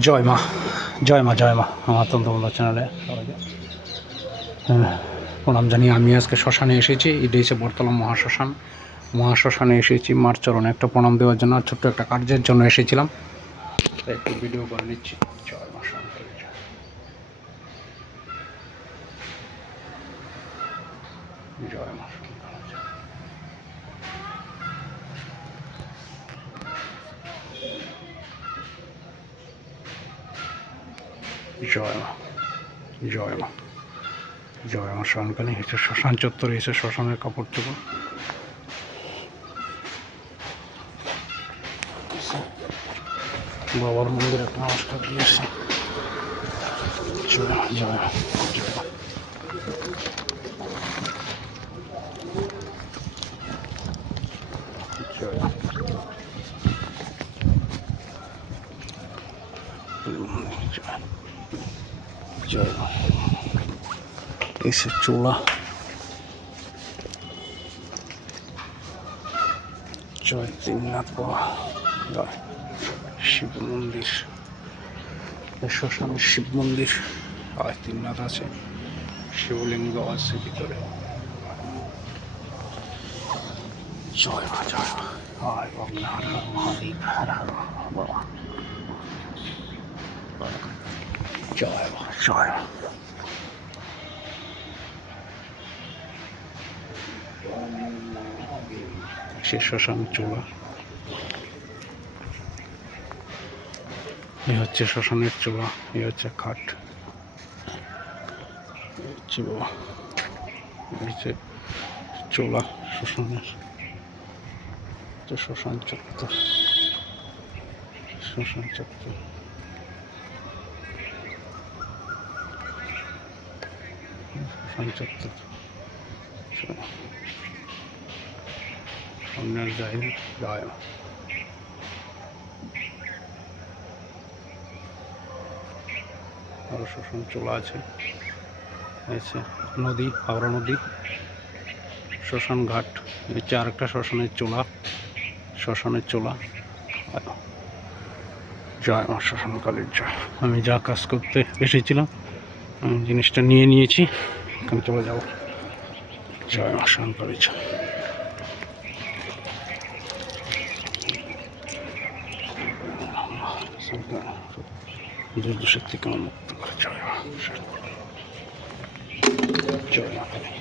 জয় মা, জয় মা, জয় মা। আমার তন্ত্রমন্ত্র চ্যানেলে সবাইকে প্রণাম জানিয়ে আমি আজকে শ্মশানে এসেছি। এটা হচ্ছে বটতলা মহাশ্মশানে এসেছি মার চরণে একটা প্রণাম দেওয়ার জন্য, ছোট্ট একটা কার্যের জন্য এসেছিলাম, তাই একটু ভিডিও করে নিচ্ছি। জয় মা শঙ্করী, জয় মা শঙ্করী, জয় মা, জয় মা, জয় মা শঙ্করী। এসে শ্মশান চত্বরে এসে শ্মশানের কাপড় চোপড় বাবার মন্দিরে একটা নমস্কার দিয়ে এসে জয় মা, জয় মা, জয় মা, জয় মা, জয় মা। এসে চোলা, জয় তিননাথ বাবা, জয় শিব মন্দির, শ্মশানের শিব মন্দির, আর তিননাথ আছে, শিবলিঙ্গ আছে ভিতরে। জয় মা, জয় মা, হয় বাবা, হর হর মহাদেব, হর হর বাবা, জয় মা, জয় মা। সে শ্মশান চূড়া, এই হচ্ছে শ্মশানের চূড়া, এই হচ্ছে খাট, হচ্ছে বাবা, এই হচ্ছে চোলা শ্মশানের, তো শ্মশান চত্বর, শ্মশান চত্বর, শ্মশান চত্বর, সামনের যাই না, যায় না। আরো শ্মশান চোলা আছে, আছে নদী, হাওড়া নদী, শ্মশান ঘাট, হচ্ছে আরেকটা শ্মশানের চোলা, শ্মশানের চোলা। জয় মা শ্মশান কালীর জয়। আমি যা কাজ করতে এসেছিলাম আমি জিনিসটা নিয়ে নিয়েছি, এখানে চলে যাব। জয় মা শ্মশান কালীর জয়। দুর্দশার থেকে মুক্ত করে। জয় মা, জয় মা কালী।